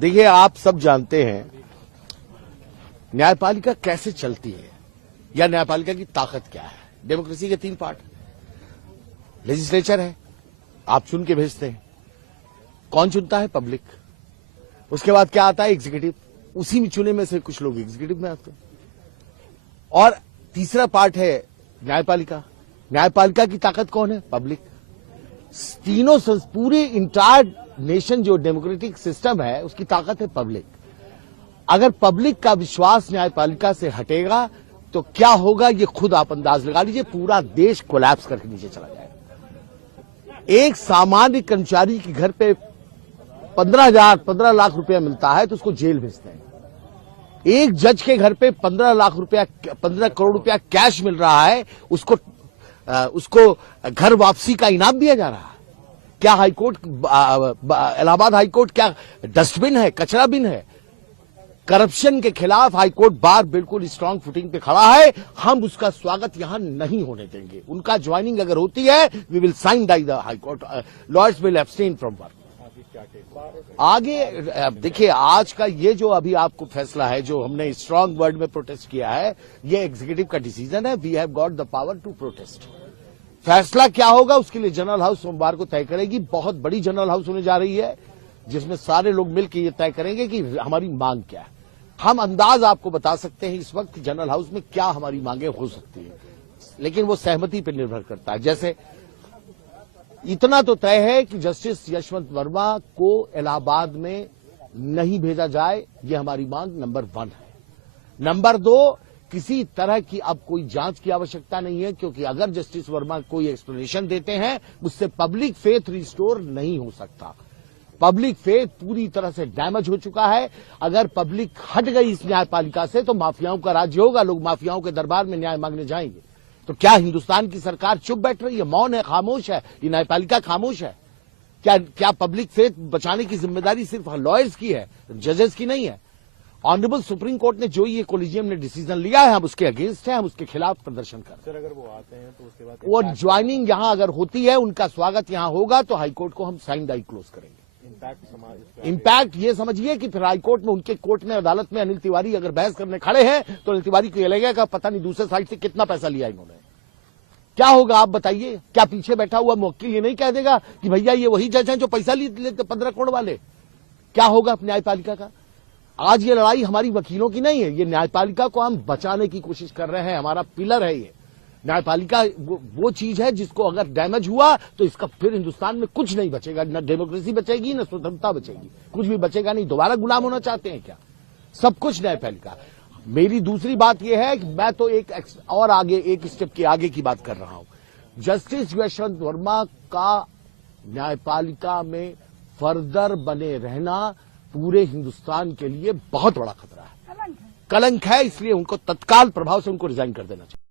देखिए, आप सब जानते हैं न्यायपालिका कैसे चलती है या न्यायपालिका की ताकत क्या है। डेमोक्रेसी के 3 पार्ट, लेजिस्लेचर है, आप चुन के भेजते हैं, कौन चुनता है? पब्लिक। उसके बाद क्या आता है? एग्जीक्यूटिव, उसी में चुने में से कुछ लोग एग्जीक्यूटिव में आते हैं। और तीसरा पार्ट है न्यायपालिका। न्यायपालिका की ताकत कौन है? पब्लिक। तीनों पूरे इंटायर नेशन जो डेमोक्रेटिक सिस्टम है उसकी ताकत है पब्लिक। अगर पब्लिक का विश्वास न्यायपालिका से हटेगा तो क्या होगा ये खुद आप अंदाज लगा लीजिए, पूरा देश कोलैप्स करके नीचे चला जाएगा। एक सामान्य कर्मचारी के घर पे 15 लाख रुपया मिलता है तो उसको जेल भेजते हैं। एक जज के घर पे 15 करोड़ रुपया कैश मिल रहा है, उसको घर वापसी का इनाम दिया जा रहा है। क्या हाईकोर्ट, इलाहाबाद हाईकोर्ट क्या डस्टबिन है, कचरा बिन है? करप्शन के खिलाफ हाईकोर्ट बार बिल्कुल स्ट्रांग फुटिंग पे खड़ा है। हम उसका स्वागत यहां नहीं होने देंगे। उनका ज्वाइनिंग अगर होती है, we will sine die the high court, lawyers will abstain from work. आगे देखिए, आज का ये जो अभी आपको फैसला है, जो हमने स्ट्रांग वर्ड में प्रोटेस्ट किया है, ये एग्जीक्यूटिव का डिसीजन है। We have got the power to protest. फैसला क्या होगा उसके लिए जनरल हाउस सोमवार को तय करेगी। बहुत बड़ी जनरल हाउस होने जा रही है जिसमें सारे लोग मिलकर ये तय करेंगे कि हमारी मांग क्या है। हम अंदाज आपको बता सकते हैं इस वक्त जनरल हाउस में क्या हमारी मांगे हो सकती है, लेकिन वो सहमति पर निर्भर करता है। जैसे इतना तो तय है कि जस्टिस यशवंत वर्मा को इलाहाबाद में नहीं भेजा जाए, ये हमारी मांग नंबर 1 है। नंबर 2, किसी तरह की अब कोई जांच की आवश्यकता नहीं है, क्योंकि अगर जस्टिस वर्मा कोई एक्सप्लेनेशन देते हैं उससे पब्लिक फेथ रिस्टोर नहीं हो सकता। पब्लिक फेथ पूरी तरह से डैमेज हो चुका है। अगर पब्लिक हट गई इस न्यायपालिका से तो माफियाओं का राज्य होगा, लोग माफियाओं के दरबार में न्याय मांगने जाएंगे। तो क्या हिंदुस्तान की सरकार चुप बैठ रही है, मौन है, खामोश है? ये न्यायपालिका खामोश है? क्या पब्लिक फेथ बचाने की जिम्मेदारी सिर्फ लॉयर्स की है, जजेस की नहीं है? ऑनरेबल सुप्रीम कोर्ट ने जो ये कोलिजियम ने डिसीजन लिया है, हम उसके अगेंस्ट हैं, हम उसके खिलाफ प्रदर्शन कर रहे हैं। अगर वो आते हैं तो उसके बाद वो ज्वाइनिंग यहां अगर होती है, उनका स्वागत यहां होगा तो हाईकोर्ट को हम साइन डाई क्लोज करेंगे। इम्पैक्ट ये समझिए कि फिर हाईकोर्ट में, उनके कोर्ट में, अदालत में अनिल तिवारी अगर बहस करने खड़े हैं तो अनिल तिवारी को ये लगेगा पता नहीं दूसरे साइड से कितना पैसा लिया इन्होंने। क्या होगा आप बताइए? क्या पीछे बैठा हुआ मुवक्किल ये नहीं कह देगा कि भैया ये वही जज हैं जो पैसा लेते 15 करोड़ वाले? क्या होगा न्यायपालिका का? आज ये लड़ाई हमारी वकीलों की नहीं है, ये न्यायपालिका को हम बचाने की कोशिश कर रहे हैं। हमारा पिलर है ये न्यायपालिका। वो चीज है जिसको अगर डैमेज हुआ तो इसका फिर हिंदुस्तान में कुछ नहीं बचेगा, न डेमोक्रेसी बचेगी, न स्वतंत्रता बचेगी, कुछ भी बचेगा नहीं। दोबारा गुलाम होना चाहते हैं क्या? सब कुछ न्यायपालिका। मेरी दूसरी बात यह है कि मैं तो एक स्टेप के आगे की बात कर रहा हूं। जस्टिस यशवंत वर्मा का न्यायपालिका में फर्दर बने रहना पूरे हिंदुस्तान के लिए बहुत बड़ा खतरा है, कलंक है। इसलिए उनको तत्काल प्रभाव से उनको रिजाइन कर देना चाहिए।